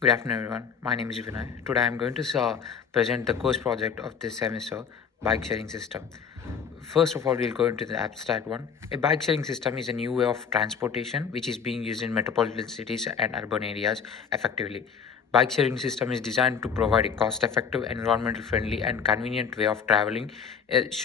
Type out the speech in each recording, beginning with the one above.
Good afternoon, everyone. My name is Vinay. Today, I'm going to present the course project of this semester, bike sharing system. First of all, we'll go into the abstract one. A bike sharing system is a new way of transportation which is being used in metropolitan cities and urban areas effectively. Bike sharing system is designed to provide a cost-effective, environmental friendly, and convenient way of traveling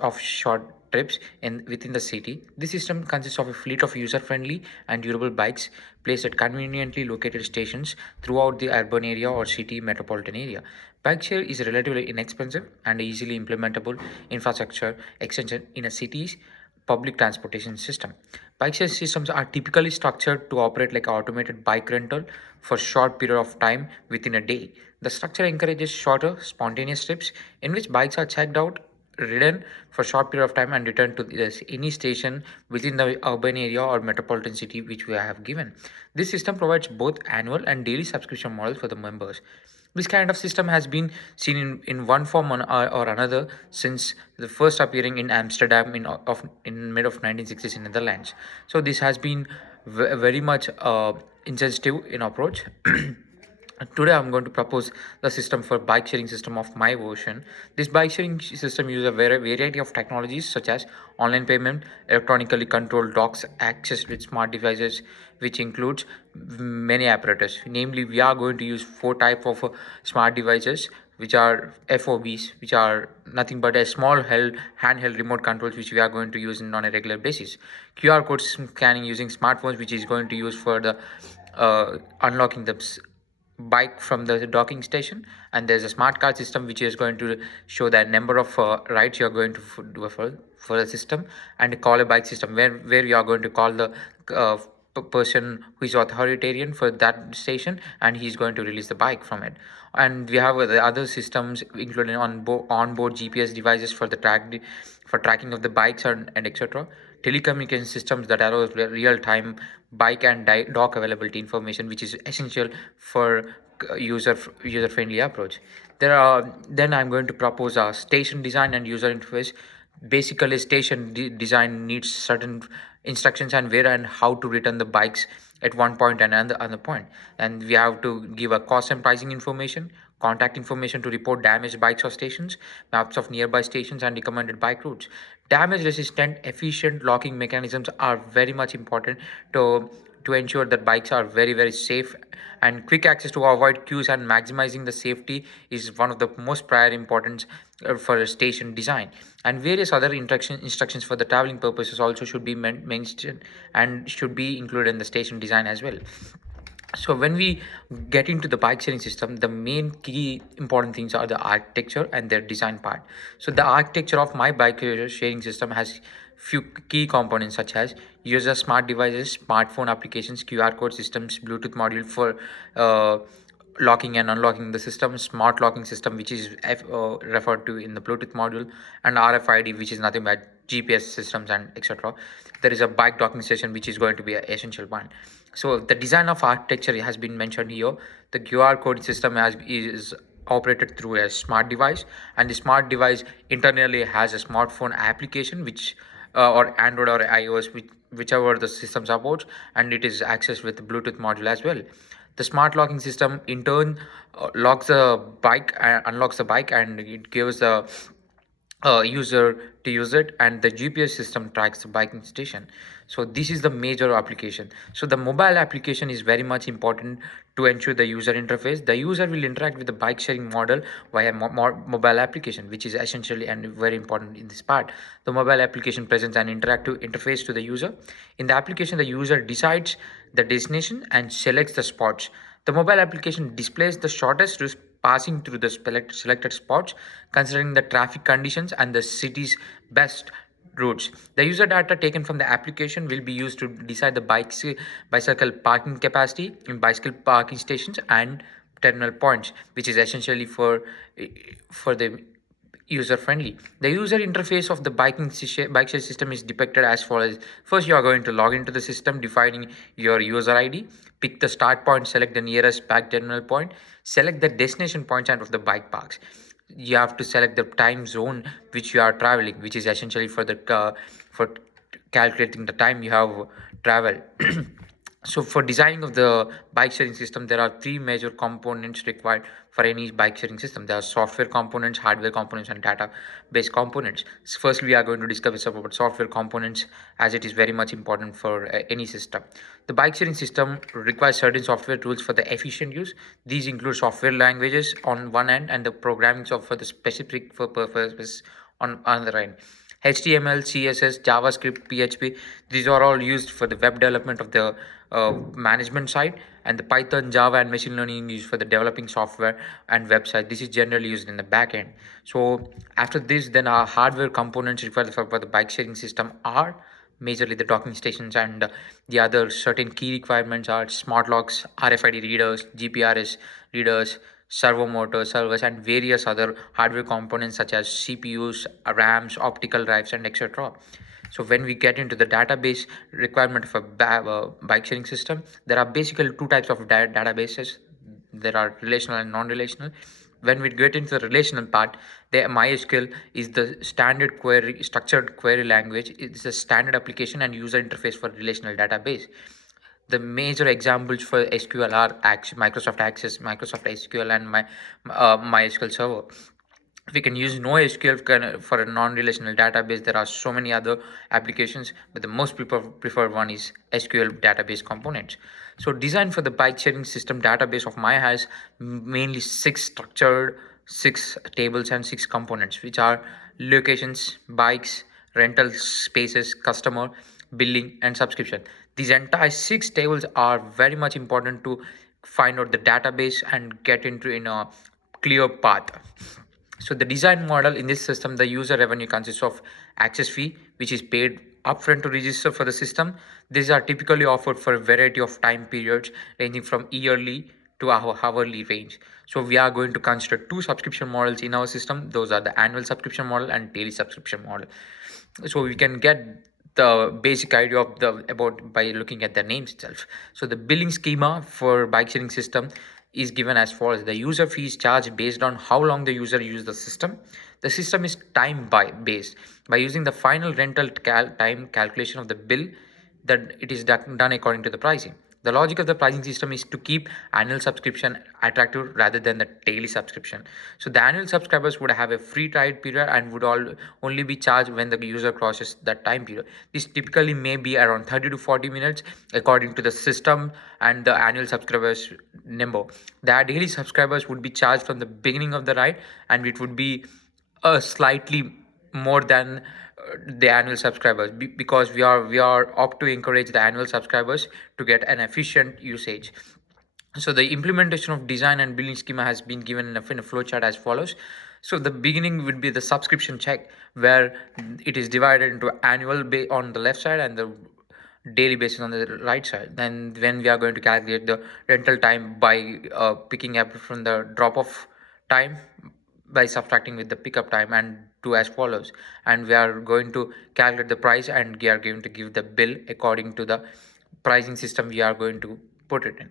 of short trips within the city. This system consists of a fleet of user-friendly and durable bikes placed at conveniently located stations throughout the urban area or city metropolitan area. Bike share is relatively inexpensive and easily implementable infrastructure extension in a city's public transportation system. Bike share systems are typically structured to operate like automated bike rental for short period of time within a day. The structure encourages shorter, spontaneous trips in which bikes are checked out, ridden for short period of time, and returned to any station within the urban area or metropolitan city which we have given. This system provides both annual and daily subscription models for the members. This kind of system has been seen in one form or another since the first appearing in Amsterdam in mid of 1960s in Netherlands. So this has been very much insensitive in approach. Today I'm going to propose the system for bike sharing system of my version. This bike sharing system uses a variety of technologies such as online payment, electronically controlled docks access with smart devices, which includes many apparatus. Namely, we are going to use four type of smart devices which are FOBs, which are nothing but a small handheld remote controls which we are going to use on a regular basis. QR code scanning using smartphones, which is going to use for the unlocking the bike from the docking station, and there's a smart card system which is going to show the number of rides you're going to do for the system, and a call a bike system where you are going to call the uh, person who is authoritarian for that station, and he's going to release the bike from it. And we have the other systems including onboard GPS devices for the for tracking of the bikes and etc. Telecommunication systems that allow real time bike and dock availability information, which is essential for user friendly approach. Then I'm going to propose a station design and user interface. Basically, station design needs certain instructions and where and how to return the bikes at one point and another point. And we have to give a cost and pricing information, contact information to report damaged bikes or stations, maps of nearby stations, and recommended bike routes. Damage resistant, efficient locking mechanisms are very much important to ensure that bikes are very safe, and quick access to avoid queues and maximizing the safety is one of the most prior importance for a station design. And various other instructions for the traveling purposes also should be mentioned and should be included in the station design as well. So when we get into the bike sharing system, the main key important things are the architecture and their design part. So the architecture of my bike sharing system has few key components such as user smart devices, smartphone applications, QR code systems, Bluetooth module for locking and unlocking the system, smart locking system which is referred to in the Bluetooth module, and RFID which is nothing but GPS systems and etc. There is a bike docking station which is going to be an essential one. So the design of architecture has been mentioned here. The QR code system is operated through a smart device, and the smart device internally has a smartphone application which or Android or iOS, whichever the system supports, and it is accessed with the Bluetooth module as well. The smart locking system in turn locks the bike, unlocks the bike, and it gives the user to use it, and the GPS system tracks the biking station. So this is the major application. So the mobile application is very much important to ensure the user interface. The user will interact with the bike sharing model via mobile application, which is essentially and very important in this part. The mobile application presents an interactive interface to the user. In the application, the user decides the destination and selects the spots. The mobile application displays the shortest route passing through the selected spots, considering the traffic conditions and the city's best routes. The user data taken from the application will be used to decide the bicycle parking capacity in bicycle parking stations and terminal points, which is essentially for the user friendly. The user interface of the bike share system is depicted as follows. First, you are going to log into the system, defining your user ID, pick the start point, select the nearest bike terminal point, select the destination points and of the bike parks. You have to select the time zone which you are traveling, which is essentially for calculating the time you have traveled. So for designing of the bike sharing system, there are three major components required for any bike sharing system. There are software components, hardware components, and database components. So first, we are going to discuss about software components, as it is very much important for any system. The bike sharing system requires certain software tools for the efficient use. These include software languages on one end and the programming software for the specific for purpose on other end. HTML, CSS, JavaScript, PHP, these are all used for the web development of the management side, and the Python, Java, and machine learning used for the developing software and website. This is generally used in the back end. So after this, then our hardware components required for the bike sharing system are majorly the docking stations, and the other certain key requirements are smart locks, RFID readers, GPRS readers, servo motors, servers, and various other hardware components such as CPUs, RAMs, optical drives, and etc. So when we get into the database requirement of a bike sharing system, there are basically two types of databases. There are relational and non-relational. When we get into the relational part, the MySQL is the standard query structured query language. It's a standard application and user interface for relational database. The major examples for SQL are Microsoft Access, Microsoft SQL, and MySQL Server. We can use NoSQL for a non-relational database. There are so many other applications, but the most preferred one is SQL database components. So design for the bike sharing system database of Maya has mainly six tables and six components, which are locations, bikes, rental spaces, customer, billing, and subscription. These entire six tables are very much important to find out the database and get into in a clear path. So the design model in this system, the user revenue consists of access fee, which is paid upfront to register for the system. These are typically offered for a variety of time periods ranging from yearly to our hourly range. So we are going to consider two subscription models in our system. Those are the annual subscription model and daily subscription model. So we can get the basic idea of the about by looking at the name itself. So the billing schema for bike sharing system is given as follows. The user fee is charged based on how long the user used the system. The system is time by based. By using the final rental time calculation of the bill, that it is done according to the pricing. The logic of the pricing system is to keep annual subscription attractive rather than the daily subscription. So the annual subscribers would have a free trial period and would only be charged when the user crosses that time period. This typically may be around 30 to 40 minutes according to the system and the annual subscribers number. The daily subscribers would be charged from the beginning of the ride, and it would be a slightly more than the annual subscribers, because we are opt to encourage the annual subscribers to get an efficient usage. So the implementation of design and billing schema has been given in a flowchart as follows. So the beginning would be the subscription check, where it is divided into annual on the left side and the daily basis on the right side. Then when we are going to calculate the rental time by picking up from the drop off time by subtracting with the pickup time, and do as follows. And we are going to calculate the price, and we are going to give the bill according to the pricing system we are going to put it in.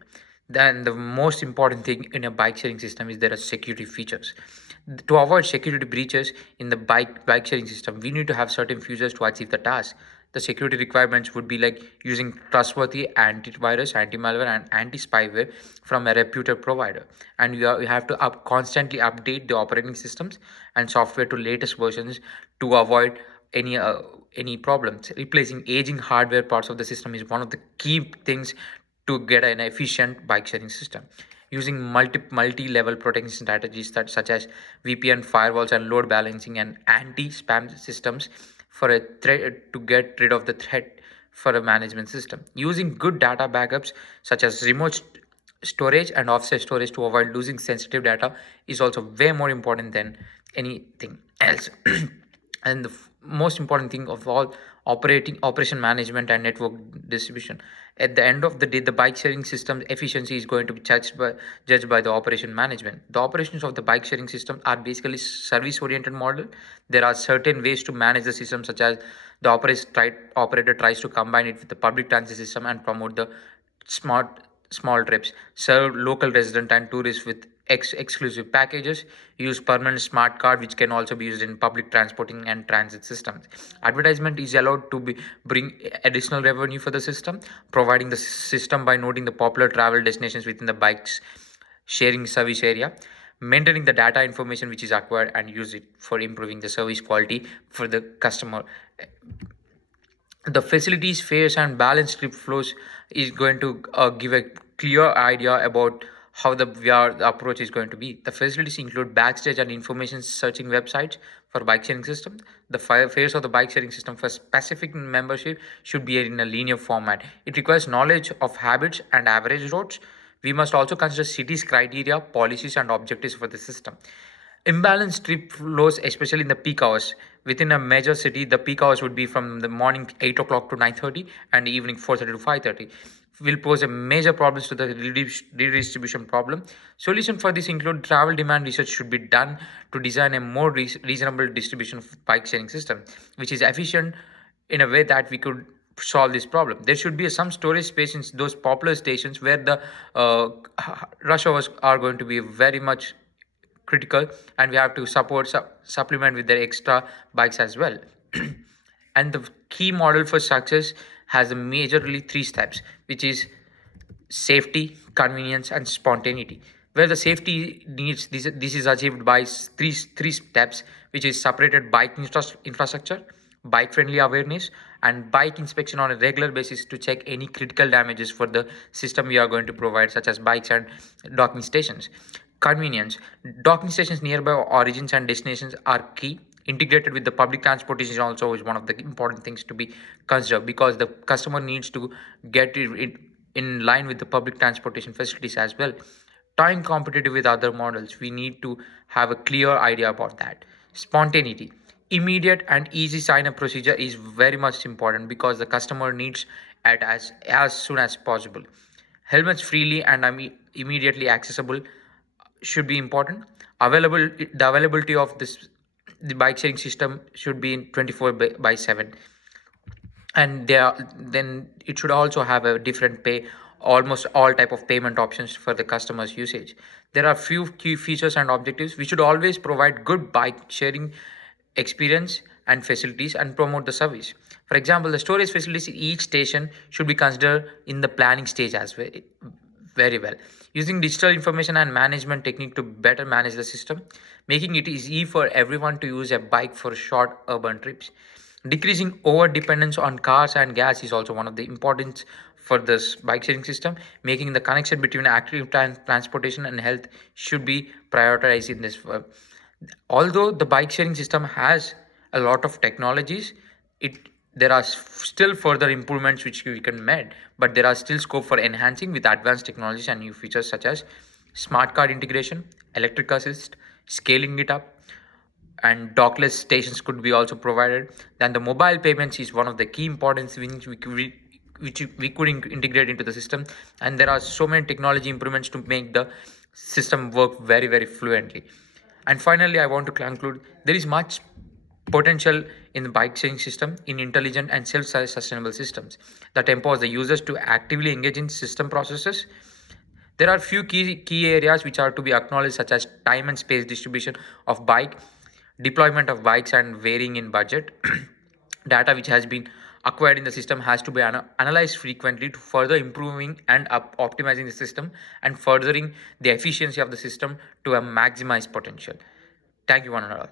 Then the most important thing in a bike sharing system is there are security features. To avoid security breaches in the bike sharing system, we need to have certain features to achieve the task. The security requirements would be like using trustworthy antivirus, anti-malware, and anti-spyware from a reputed provider. And we have to constantly update the operating systems and software to latest versions to avoid any problems. Replacing aging hardware parts of the system is one of the key things to get an efficient bike sharing system. Using multi-level protection strategies such as VPN, firewalls, and load balancing and anti-spam systems for a threat to get rid of the threat for a management system. Using good data backups such as remote storage and offset storage to avoid losing sensitive data is also way more important than anything else. And the most important thing of all, operation management and network distribution. At the end of the day, the bike sharing system efficiency is going to be judged by the operation management. The operations of the bike sharing system are basically service oriented model. There are certain ways to manage the system, such as the operator tries to combine it with the public transit system and promote the smart small trips, serve local resident and tourists with exclusive packages, use permanent smart card which can also be used in public transporting and transit systems. Advertisement is allowed to be bring additional revenue for the system, providing the system by noting the popular travel destinations within the bikes sharing service area, maintaining the data information which is acquired and use it for improving the service quality for the customer. The facilities, fares, and balanced trip flows is going to give a clear idea about how the VR approach is going to be. The facilities include backstage and information searching websites for bike sharing system. The fares of the bike sharing system for specific membership should be in a linear format. It requires knowledge of habits and average roads. We must also consider cities' criteria, policies, and objectives for the system. Imbalanced trip flows, especially in the peak hours. Within a major city, the peak hours would be from the morning 8 o'clock to 9:30 and the evening 4:30 to 5:30. Will pose a major problems to the redistribution problem. Solution for this include travel demand research should be done to design a more reasonable distribution of bike sharing system, which is efficient in a way that we could solve this problem. There should be some storage space in those popular stations where the rush hours are going to be very much critical, and we have to supplement with their extra bikes as well. And the key model for success has a majorly three steps, which is safety, convenience, and spontaneity. Where the safety needs this is achieved by three steps, which is separated bike infrastructure, bike friendly awareness, and bike inspection on a regular basis to check any critical damages for the system we are going to provide, such as bikes and docking stations. Convenience, docking stations nearby origins and destinations are key. Integrated with the public transportation also is one of the important things to be considered, because the customer needs to get it in line with the public transportation facilities as well. Time competitive with other models, we need to have a clear idea about that. Spontaneity, immediate and easy sign up procedure is very much important because the customer needs it as soon as possible. Helmets freely and immediately accessible should be important. Available The availability of the bike sharing system should be in 24 by 7, and then it should also have a different pay, almost all type of payment options for the customers usage. There are few key features and objectives. We should always provide good bike sharing experience and facilities and promote the service. For example, the storage facilities in each station should be considered in the planning stage as well, very well. Using digital information and management technique to better manage the system, making it easy for everyone to use a bike for short urban trips. Decreasing over dependence on cars and gas is also one of the importance for this bike sharing system. Making the connection between active transportation and health should be prioritized in this. Although the bike sharing system has a lot of technologies, it there are still further improvements which we can make, but there are still scope for enhancing with advanced technologies and new features such as smart card integration, electric assist, scaling it up, and dockless stations could be also provided. Then the mobile payments is one of the key importance which we could integrate into the system, and there are so many technology improvements to make the system work very fluently. And finally, I want to conclude there is much potential in the bike sharing system in intelligent and self-sustainable systems that empowers the users to actively engage in system processes. There are few key areas which are to be acknowledged, such as time and space distribution of bike, deployment of bikes and varying in budget. Data which has been acquired in the system has to be analyzed frequently to further improving and optimizing the system and furthering the efficiency of the system to a maximized potential. Thank you one and all.